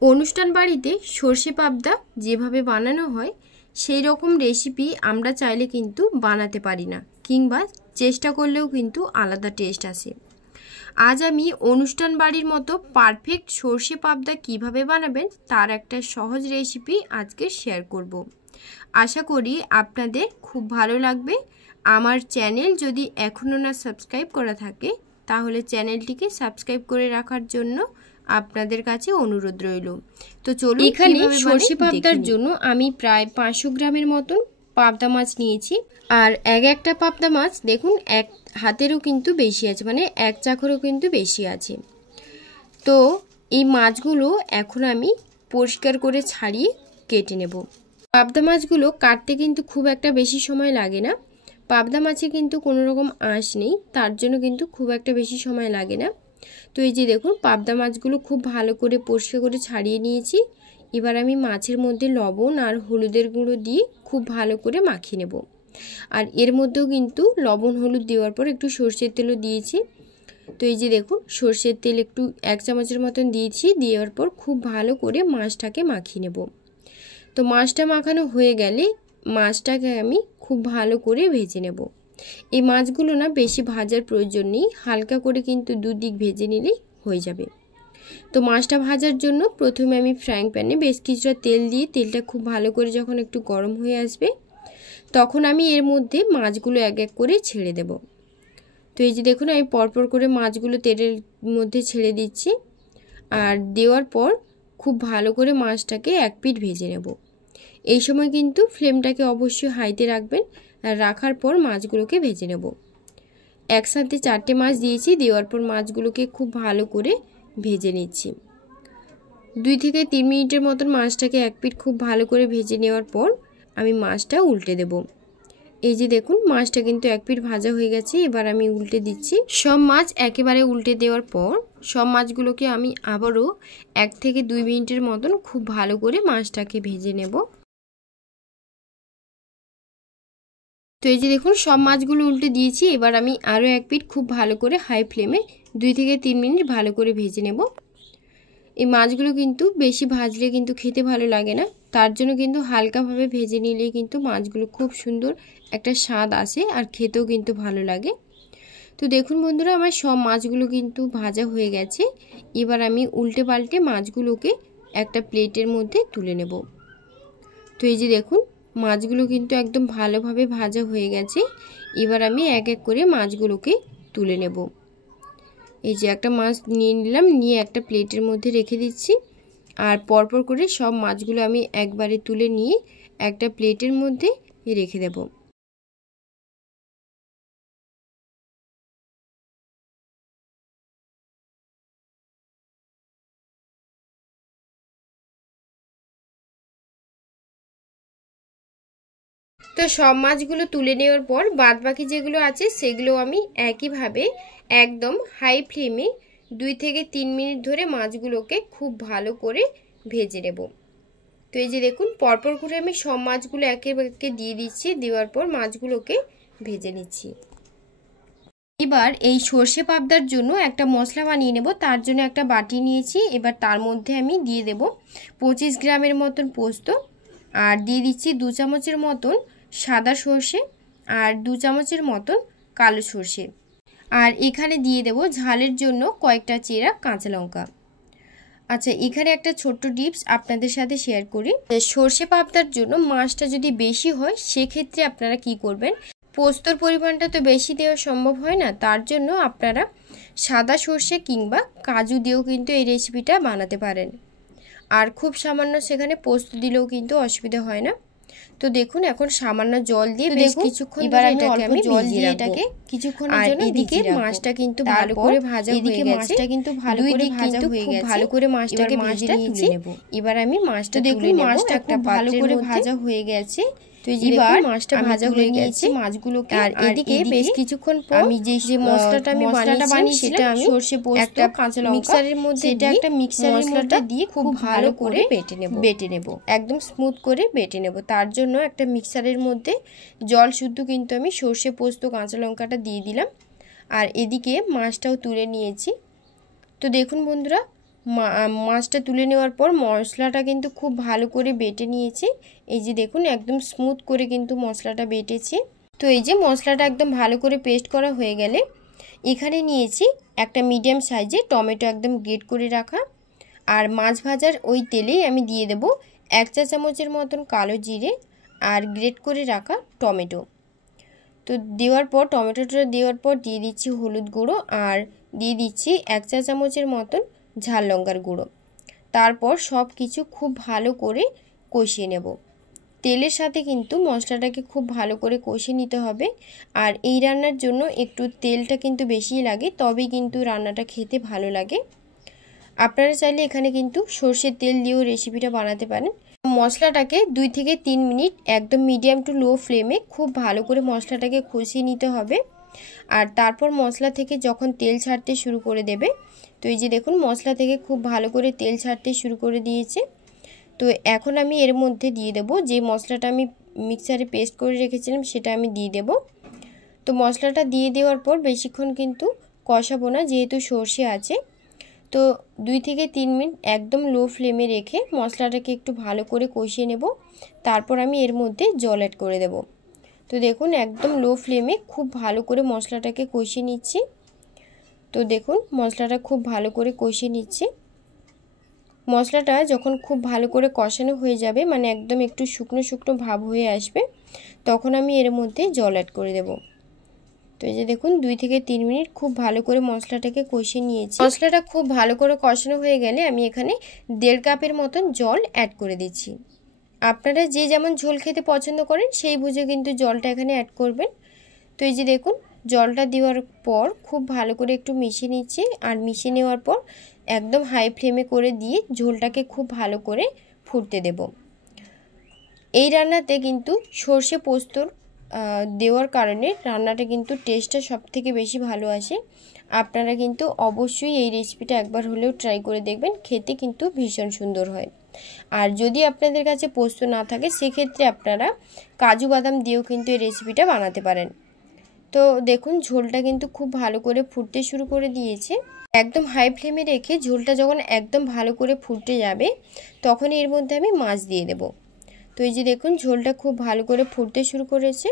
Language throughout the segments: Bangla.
অনুষ্ঠান বাড়িতে সর্ষে পাবদা যেভাবে বানানো হয় সেই রকম রেসিপি আমরা চাইলে কিন্তু বানাতে পারি না, কিংবা চেষ্টা করলেও কিন্তু আলাদা টেস্ট আসে। আজ আমি অনুষ্ঠান বাড়ির মতো পারফেক্ট সর্ষে পাবদা কিভাবে বানাবেন তার একটা সহজ রেসিপি আজকে শেয়ার করব। আশা করি আপনাদের খুব ভালো লাগবে। আমার চ্যানেল যদি এখনও না সাবস্ক্রাইব করা থাকে তাহলে চ্যানেলটিকে সাবস্ক্রাইব করে রাখার জন্য আপনাদের কাছে অনুরোধ রইল। তো চলুন, এখানে সর্ষে পাবদার জন্য আমি প্রায় 500 গ্রামের মতন পাবদা মাছ নিয়েছি। আর একটা পাবদা মাছ দেখুন এক হাতেরও কিন্তু বেশি আছে, মানে এক চাকরও কিন্তু বেশি আছে। তো এই মাছগুলো এখন আমি পরিষ্কার করে ছাড়িয়ে কেটে নেব। পাবদা মাছগুলো কাটতে কিন্তু খুব একটা বেশি সময় লাগে না। পাবদা মাছে কিন্তু কোনো রকম আঁশ নেই, তার জন্য কিন্তু খুব একটা বেশি সময় লাগে না। তো এই যে দেখুন পাবদা মাছগুলো খুব ভালো করে পরিষ্কার করে ছাড়িয়ে নিয়েছি। এবার আমি মাছের মধ্যে লবণ আর হলুদের গুঁড়ো দিয়ে খুব ভালো করে মাখিয়ে নেব। আর এর মধ্যেও কিন্তু লবণ হলুদ দেওয়ার পর একটু সর্ষের তেলও দিয়েছি। তো এই যে দেখুন সর্ষের তেল একটু 1 চামচের মতন দিয়েছি। দেওয়ার পর খুব ভালো করে মাছটাকে মাখিয়ে নেব। তো মাছটা মাখানো হয়ে গেলে মাছটাকে আমি খুব ভালো করে ভেজে নেব। এই মাছগুলো না বেশি ভাজার প্রয়োজন নেই, হালকা করে কিন্তু দুদিক ভেজে নিলেই হয়ে যাবে। তো মাছটা ভাজার জন্য প্রথমে আমি ফ্রাইং প্যানে বেশ কিছুটা তেল দিয়ে তেলটা খুব ভালো করে যখন একটু গরম হয়ে আসবে তখন আমি এর মধ্যে মাছগুলো এক এক করে ছেড়ে দেব। তো এই যে দেখুন আমি পরপর করে মাছগুলো তেলের মধ্যে ছেড়ে দিচ্ছি। আর দেওয়ার পর খুব ভালো করে মাছটাকে এক পিঠ ভেজে নেব। এই সময় কিন্তু ফ্লেমটাকে অবশ্যই হাইতে রাখবেন। আর রাখার পর মাছগুলোকে ভেজে নেব। একসাথে 4টে মাছ দিয়েছি। দেওয়ার পর মাছগুলোকে খুব ভালো করে ভেজে নিচ্ছি। 2 থেকে 3 মিনিটের মতন মাছটাকে এক পিঠ খুব ভালো করে ভেজে নেওয়ার পর আমি মাছটা উল্টে দেব। এই যে দেখুন মাছটা কিন্তু এক পিঠ ভাজা হয়ে গেছে। এবার আমি উল্টে দিচ্ছি। সব মাছ একেবারে উল্টে দেওয়ার পর সব মাছগুলোকে আমি আবারও 1 থেকে 2 মিনিটের মতন খুব ভালো করে মাছটাকে ভেজে নেব। তো এই যে দেখুন সব মাছগুলো উল্টে দিয়েছি। এবার আমি আরও এক পিঠ খুব ভালো করে হাই ফ্লেমে 2 থেকে 3 মিনিট ভালো করে ভেজে নেব। এই মাছগুলো কিন্তু বেশি ভাজলে কিন্তু খেতে ভালো লাগে না, তার জন্য কিন্তু হালকাভাবে ভেজে নিলে কিন্তু মাছগুলো খুব সুন্দর একটা স্বাদ আসে আর খেতেও কিন্তু ভালো লাগে। তো দেখুন বন্ধুরা আমার সব মাছগুলো কিন্তু ভাজা হয়ে গেছে। এবার আমি উল্টে পাল্টে মাছগুলোকে একটা প্লেটের মধ্যে তুলে নেব। তো এই যে দেখুন মাছগুলো কিন্তু একদম ভালোভাবে ভাজা হয়ে গেছে। এবার আমি এক এক করে মাছগুলোকে তুলে নেব। এই যে একটা মাছ নিয়ে নিলাম, নিয়ে একটা প্লেটের মধ্যে রেখে দিচ্ছি। আর পরপর করে সব মাছগুলো আমি একবারে তুলে নিয়ে একটা প্লেটের মধ্যে রেখে দেব। তো সব মাছগুলো তুলে নেওয়ার পর বাদবাকি যেগুলো আছে সেগুলো আমি একইভাবে একদম হাই ফ্লেমে 2 থেকে 3 মিনিট ধরে মাছগুলোকে খুব ভালো করে ভেজে নেব। তো এই যে দেখুন পরপর করে আমি সব মাছগুলো একে একে দিয়ে দিচ্ছি। দেওয়ার পর মাছগুলোকে ভেজে নিচ্ছি। এবার এই সর্ষে পাবদার জন্য একটা মশলা বানিয়ে নেব। তার জন্য একটা বাটি নিয়েছি। এবার তার মধ্যে আমি দিয়ে দেব 25 গ্রামের মতন পোস্ত, আর দিয়ে দিচ্ছি 2 চামচের মতন সাদা সর্ষে আর 2 চামচের মতন কালো সর্ষে। আর এখানে দিয়ে দেব ঝালের জন্য কয়েকটা চেরা কাঁচা লঙ্কা। আচ্ছা এখানে একটা ছোট্ট টিপস আপনাদের সাথে শেয়ার করি। সর্ষে পাবদার জন্য মাছটা যদি বেশি হয় সেক্ষেত্রে আপনারা কি করবেন, পোস্তর পরিমাণটা তো বেশি দেওয়া সম্ভব হয় না, তার জন্য আপনারা সাদা সর্ষে কিংবা কাজু দিয়েও কিন্তু এই রেসিপিটা বানাতে পারেন। আর খুব সামান্য সেখানে পোস্ত দিলেও কিন্তু অসুবিধা হয় না। তো দেখুন এখন সামান্য জল দিয়ে বেশ কিছুক্ষণ এবার আমি জল দিয়ে এটাকে কিছুক্ষণের জন্য এদিকে মাছটা কিন্তু ভালো করে ভাজা হয়ে গেছে। মাছটা কিন্তু ভালো করে ভাজা হয়ে গেছে। ভালো করে মাছটাকে ভেজে নিয়েছি। এবার আমি মাছটা দেখুন মাছটা একটা ভালো করে ভাজা হয়ে গেছে। তো এবার মাছটা ভাজা হয়ে গেছে মাছগুলোকে। আর এদিকে বেশ কিছুক্ষণ পর আমি যে মশলাটা আমি বানিয়েছি সেটা আমি সরষে পোস্ত কাঁচা লঙ্কা মিক্সারের মধ্যে এটা একটা মিক্সারের মশলাটা দিয়ে খুব ভালো করে বেটে নেব একদম স্মুথ করে বেটে নেব। তার জন্য একটা মিক্সারের মধ্যে জল শুদ্ধ কিন্তু আমি সরষে পোস্ত কাঁচা লঙ্কাটা দিয়ে দিলাম। আর এদিকে মাছটাও তুলে নিয়েছি। তো দেখুন বন্ধুরা মাছটা তুলে নেওয়ার পর মশলাটা কিন্তু খুব ভালো করে বেটে নিয়েছি। এই যে দেখুন একদম স্মুথ করে কিন্তু মশলাটা বেটেছি। তো এই যে মশলাটা একদম ভালো করে পেস্ট করা হয়ে গেলে এখানে নিয়েছি একটা মিডিয়াম সাইজের টমেটো একদম গ্রেট করে রাখা। আর মাছ ভাজার ওই তেলেই আমি দিয়ে দেব 1 চা চামচের মতন কালো জিরে আর গ্রেট করে রাখা টমেটো। তো দেওয়ার পর টমেটোটা দেওয়ার পর দিয়ে দিচ্ছি হলুদ গুঁড়ো আর দিয়ে দিচ্ছি 1 চা চামচের মতন ঝাল লঙ্কার গুঁড়ো। তারপর সব কিছু খুব ভালো করে কষিয়ে নেব। তেলের সাথে কিন্তু মশলাটাকে খুব ভালো করে কষিয়ে নিতে হবে। আর এই রান্নার জন্য একটু তেলটা কিন্তু বেশিই লাগে, তবেই কিন্তু রান্নাটা খেতে ভালো লাগে। আপনারা চাইলে এখানে কিন্তু সর্ষের তেল দিয়েও রেসিপিটা বানাতে পারেন। মশলাটাকে 2 থেকে 3 মিনিট একদম মিডিয়াম টু লো ফ্লেমে খুব ভালো করে মশলাটাকে কষিয়ে নিতে হবে। আর তারপর মশলা থেকে যখন তেল ছাড়তে শুরু করে দেবে, তো এই যে দেখুন মশলা থেকে খুব ভালো করে তেল ছাড়তে শুরু করে দিয়েছে। তো এখন আমি এর মধ্যে দিয়ে দেব যে মশলাটা আমি মিক্সারে পেস্ট করে রেখেছিলাম সেটা আমি দিয়ে দেব। তো মশলাটা দিয়ে দেওয়ার পর বেশিক্ষণ কিন্তু কষাবো না, যেহেতু সর্ষে আছে। তো 2 থেকে 3 মিনিট একদম লো ফ্লেমে রেখে মশলাটাকে একটু ভালো করে কষিয়ে নেব। তারপর আমি এর মধ্যে জল অ্যাড করে দেব। তো দেখুন একদম লো ফ্লেমে খুব ভালো করে মশলাটাকে কষিয়ে নিচ্ছি। তো দেখুন মশলাটা খুব ভালো করে কষিয়ে নিচ্ছি। মশলাটা যখন খুব ভালো করে কষানো হয়ে যাবে, মানে একদম একটু শুকনো শুকনো ভাব হয়ে আসবে, তখন আমি এর মধ্যে জল অ্যাড করে দেব। তো এই যে দেখুন 2 থেকে 3 মিনিট খুব ভালো করে মশলাটাকে কষিয়ে নিয়েছি। মশলাটা খুব ভালো করে কষানো হয়ে গেলে আমি এখানে 1.5 কাপের মতন জল অ্যাড করে দিচ্ছি। আপনারা যে যেমন ঝোল খেতে পছন্দ করেন সেই বুঝে কিন্তু জলটা এখানে অ্যাড করবেন। তো এই যে দেখুন জলটা দেওয়ার পর খুব ভালো করে একটু মিশিয়ে নিচ্ছি। আর মিশিয়ে নেওয়ার পর একদম হাই ফ্লেমে করে দিয়ে ঝোলটাকে খুব ভালো করে ফুটতে দেব। এই রান্নাতে কিন্তু সর্ষে পোস্তর দেওয়ার কারণে রান্নাটা কিন্তু টেস্টটা সবথেকে বেশি ভালো আসে। আপনারা কিন্তু অবশ্যই এই রেসিপিটা একবার হলেও ট্রাই করে দেখবেন, খেতে কিন্তু ভীষণ সুন্দর হয়। আর যদি আপনাদের কাছে পোস্ত না থাকে সেক্ষেত্রে আপনারা কাজু বাদাম দিয়েও কিন্তু এই রেসিপিটা বানাতে পারেন। তো দেখুন ঝোলটা কিন্তু খুব ভালো করে ফুটতে শুরু করে দিয়েছে। একদম হাই ফ্লেমে রেখে ঝোলটা যখন একদম ভালো করে ফুটে যাবে তখন এর মধ্যে আমি মাছ দিয়ে দেব। তো এই যে দেখুন ঝোলটা খুব ভালো করে ফুটতে শুরু করেছে।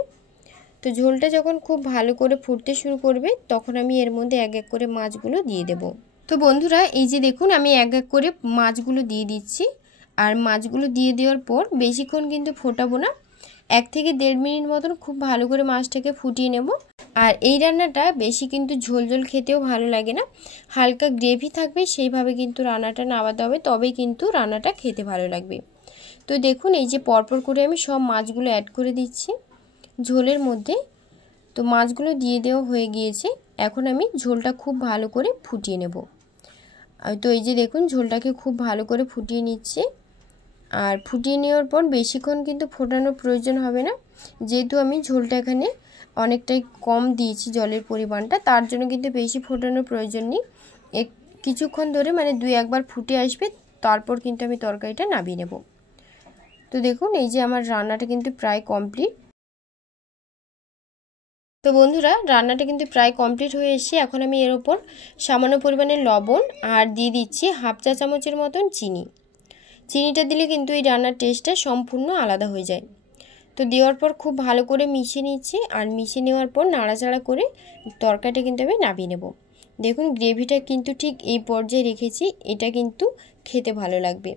তো ঝোলটা যখন খুব ভালো করে ফুটতে শুরু করবে তখন আমি এর মধ্যে এক এক করে মাছগুলো দিয়ে দেব। তো বন্ধুরা এই যে দেখুন আমি এক এক করে মাছগুলো দিয়ে দিচ্ছি। আর মাছগুলো দিয়ে দেওয়ার পর বেশিক্ষণ কিন্তু ফোটাবো না, 1 থেকে 1.5 মিনিট মতন খুব ভালো করে মাছটাকে ফুটিয়ে নেব। আর এই রান্নাটা বেশি কিন্তু ঝোল ঝোল খেতেও ভালো লাগে না, হালকা গ্রেভি থাকবে সেইভাবে কিন্তু রান্নাটা নামাতে হবে, তবেই কিন্তু রান্নাটা খেতে ভালো লাগবে। তো দেখুন এই যে পরপর করে আমি সব মাছগুলো অ্যাড করে দিচ্ছি ঝোলের মধ্যে। তো মাছগুলো দিয়ে দেওয়া হয়ে গিয়েছে, এখন আমি ঝোলটা খুব ভালো করে ফুটিয়ে নেব। তো এই যে দেখুন ঝোলটাকে খুব ভালো করে ফুটিয়ে নিচ্ছে। আর ফুটিয়ে নেওয়ার পর বেশিক্ষণ কিন্তু ফোটানোর প্রয়োজন হবে না, যেহেতু আমি ঝোলটা এখানে অনেকটাই কম দিয়েছি জলের পরিমাণটা, তার জন্য কিন্তু বেশি ফোটানোর প্রয়োজন নেই। কিছুক্ষণ ধরে মানে 2-1 বার ফুটে আসবে, তারপর কিন্তু আমি তরকারিটা নামিয়ে নেব। তো দেখুন এই যে আমার রান্নাটা কিন্তু প্রায় কমপ্লিট। তো বন্ধুরা রান্নাটা কিন্তু প্রায় কমপ্লিট হয়ে এসেছে। এখন আমি এর ওপর সামান্য পরিমাণে লবণ আর দিয়ে দিচ্ছি 1/2 চা চামচের মতন চিনি। চিনিটা দিলে কিন্তু এই রান্নার টেস্টটা সম্পূর্ণ আলাদা হয়ে যায়। তো দেওয়ার পর খুব ভালো করে মিশিয়ে নিচ্ছি। আর মিশিয়ে নেওয়ার পর নাড়াচাড়া করে তরকারিটা কিন্তু আমি নামিয়ে নেব। দেখুন গ্রেভিটা কিন্তু ঠিক এই পর্যায়ে রেখেছি, এটা কিন্তু খেতে ভালো লাগবে।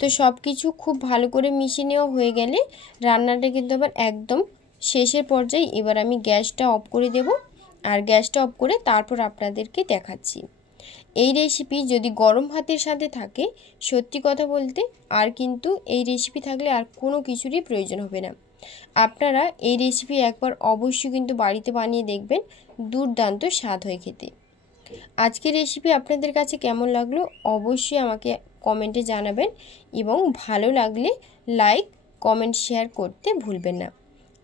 তো সব কিছু খুব ভালো করে মিশিয়ে নেওয়া হয়ে গেলে রান্নাটা কিন্তু আবার একদম শেষের পর্যায়ে। এবার আমি গ্যাসটা অফ করে দেব। আর গ্যাসটা অফ করে তারপর আপনাদেরকে দেখাচ্ছি। এই রেসিপি যদি গরম ভাতের সাথে থাকে, সত্যি কথা বলতে আর কিন্তু এই রেসিপি থাকলে আর কোনো কিছুরই প্রয়োজন হবে না। আপনারা এই রেসিপি একবার অবশ্যই কিন্তু বাড়িতে বানিয়ে দেখবেন, দুর্দান্ত স্বাদ হয় খেতে। আজকের রেসিপি আপনাদের কাছে কেমন লাগলো অবশ্যই আমাকে কমেন্টে জানাবেন, এবং ভালো লাগলে লাইক কমেন্ট শেয়ার করতে ভুলবেন না।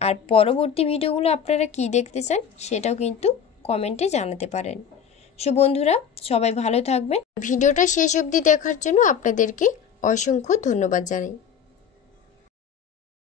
আর পরবর্তী ভিডিওগুলো আপনারা কি দেখতে চান সেটাও কিন্তু কমেন্টে জানাতে পারেন। সো বন্ধুরা সবাই ভালো থাকবেন। ভিডিওটা শেষ অবধি দেখার জন্য আপনাদেরকে অসংখ্য ধন্যবাদ জানাই।